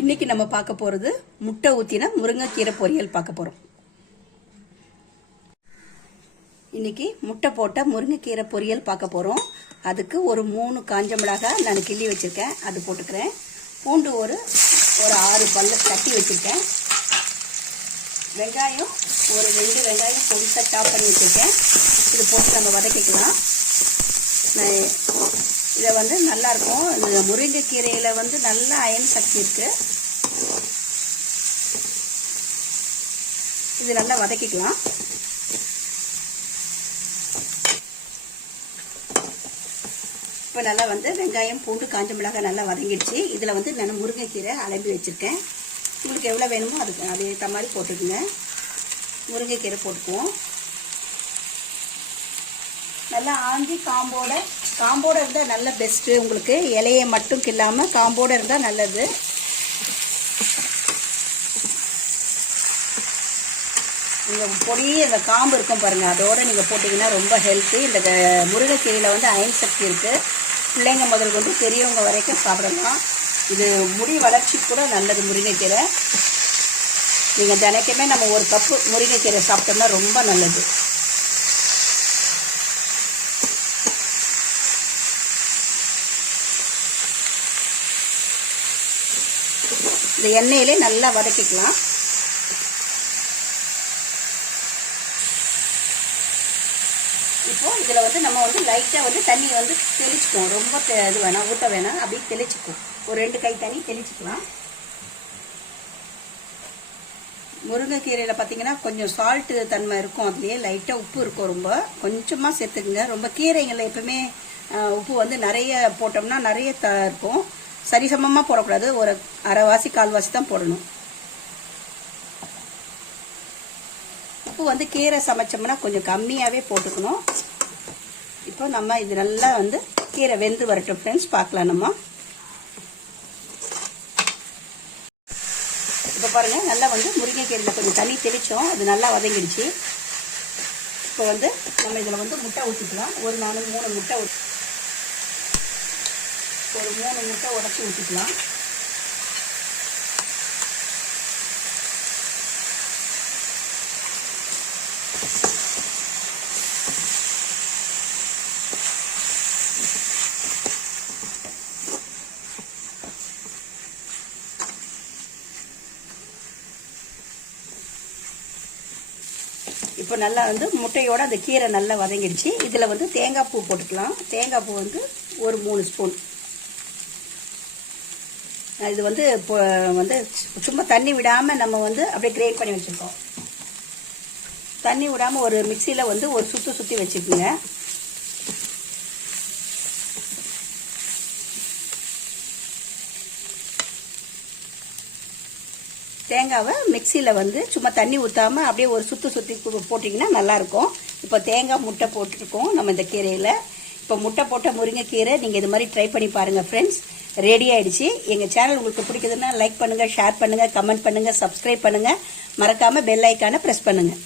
இன்னைக்கு நம்ம பார்க்க போகிறது முட்டை ஊற்றின முருங்கைக்கீரை பொரியல் பார்க்க போகிறோம் இன்னைக்கு முட்டை போட்ட முருங்கைக்கீரை பொரியல் பார்க்க போகிறோம் அதுக்கு ஒரு மூணு காஞ்ச மிளகாய் நான் கிள்ளி வச்சுருக்கேன். அது போட்டுக்கிறேன். பூண்டு ஒரு ஒரு ஆறு பல்லு தட்டி வச்சுருக்கேன். வெங்காயம் ஒரு ரெண்டு வெங்காயம் பொடிசாக சாப் பண்ணி வச்சுருக்கேன். இது போட்டு நம்ம வதக்கிக்கலாம். நான் இதை வந்து நல்லா இருக்கும் இந்த முருங்கைக்கீரையில் வந்து நல்ல அயன் சக்தி இருக்குது இது நல்லா வதக்கிக்கலாம். இப்போ நல்லா வந்து வெங்காயம் பூண்டு காஞ்ச மிளகாய் நல்லா வதங்கிடுச்சு. இதில் வந்து நான் முருங்கைக்கீரை அலம்பி வச்சுருக்கேன். உங்களுக்கு எவ்வளோ வேணுமோ அதுக்கு அதேற்ற மாதிரி போட்டுக்கோங்க. முருங்கைக்கீரை போட்டுக்குவோம். நல்லா ஆஞ்சி காம்போட காம்போடு இருந்தால் நல்ல பெஸ்ட்டு உங்களுக்கு இலையை மட்டும் கில்லாமல் காம்போடு இருந்தால் நல்லது. நீங்கள் பொடி இந்த காம்பு இருக்கும் பாருங்கள் அதோடு நீங்கள் போட்டிங்கன்னா ரொம்ப ஹெல்த்தி இந்த முருங்கைக்கீரையில் வந்து அயன் சக்தி இருக்குது பிள்ளைங்க முதல் கொண்டு பெரியவங்க வரைக்கும் சாப்பிடலாம். இது முடி வளர்ச்சிக்கு கூட நல்லது முருங்கைக்கீரை. நீங்கள் தினைக்குமே நம்ம ஒரு கப்பு முருங்கைக்கீரை சாப்பிட்டோம்னா ரொம்ப நல்லது. இந்த எண்ணெயிலே நல்லா வதக்கிக்கலாம். இப்போ இதில் வந்து நம்ம வந்து லைட்டாக வந்து தண்ணி வந்து தெளிச்சுக்குவோம். ரொம்ப இது வேணாம் ஊற்ற வேணாம். அப்படியே தெளிச்சுக்குவோம். ஒரு ரெண்டு கை தண்ணி தெளிச்சுக்கலாம். முருங்கைக்கீரையில் பார்த்தீங்கன்னா கொஞ்சம் சால்ட்டு தன்மை இருக்கும். அதுலேயே லைட்டாக உப்பு இருக்கும் ரொம்ப. கொஞ்சமாக சேர்த்துக்குங்க. ரொம்ப கீரைங்களில் எப்பவுமே உப்பு வந்து நிறைய போட்டோம்னா நிறைய த இருக்கும். சரிசமமாக போடக்கூடாது. ஒரு அரைவாசி கால்வாசி தான் போடணும். உப்பு வந்து கீரை சமைச்சோம்னா கொஞ்சம் கம்மியாகவே போட்டுக்கணும். இப்போ நம்ம இது நல்லா வந்து கீரை வெந்து வரட்டும் ஃப்ரெண்ட்ஸ் பார்க்கலாம் நம்ம. இப்போ பாருங்கள் நல்லா வந்து முருங்கைக்கீரையில் கொஞ்சம் தண்ணி தெளித்தோம் அது நல்லா வதங்கிடுச்சு. இப்போ வந்து நம்ம இதில் வந்து முட்டை ஊற்றிக்கலாம் ஒரு நாலு மூணு முட்டை ஊற்றி ஒரு மூணு முட்டை உடச்சி ஊற்றிக்கலாம் இப்போ நல்லா வந்து முட்டையோட அந்த கீரை நல்லா வதங்கிடுச்சு. இதில் வந்து தேங்காய் பூ போட்டுக்கலாம். தேங்காய் பூ வந்து ஒரு மூணு ஸ்பூன். இது வந்து இப்போ வந்து சும்மா தண்ணி விடாமல் நம்ம வந்து அப்படியே கிரேட் பண்ணி வச்சுருக்கோம். தண்ணி விடாமல் ஒரு மிக்சியில் வந்து ஒரு சுற்று சுற்றி வச்சுக்கோங்க. தேங்காவை மிக்சியில் வந்து சும்மா தண்ணி ஊற்றாமல் அப்படியே ஒரு சுற்று சுற்றி போட்டிங்கன்னா நல்லாயிருக்கும். இப்போ தேங்காய் முட்டை போட்டிருக்கோம் நம்ம இந்த கீரையில். இப்போ முட்டை போட்ட முருங்கைக்கீரை நீங்கள் இது மாதிரி ட்ரை பண்ணி பாருங்கள் ஃப்ரெண்ட்ஸ் ரெடி ஆயிடுச்சு. எங்கள் சேனல் உங்களுக்கு பிடிக்குதுன்னா லைக் பண்ணுங்கள் ஷேர் பண்ணுங்கள் கமெண்ட் பண்ணுங்கள் சப்ஸ்கிரைப் பண்ணுங்கள் மறக்காமல் பெல் ஐக்கானை ப்ரெஸ் பண்ணுங்கள்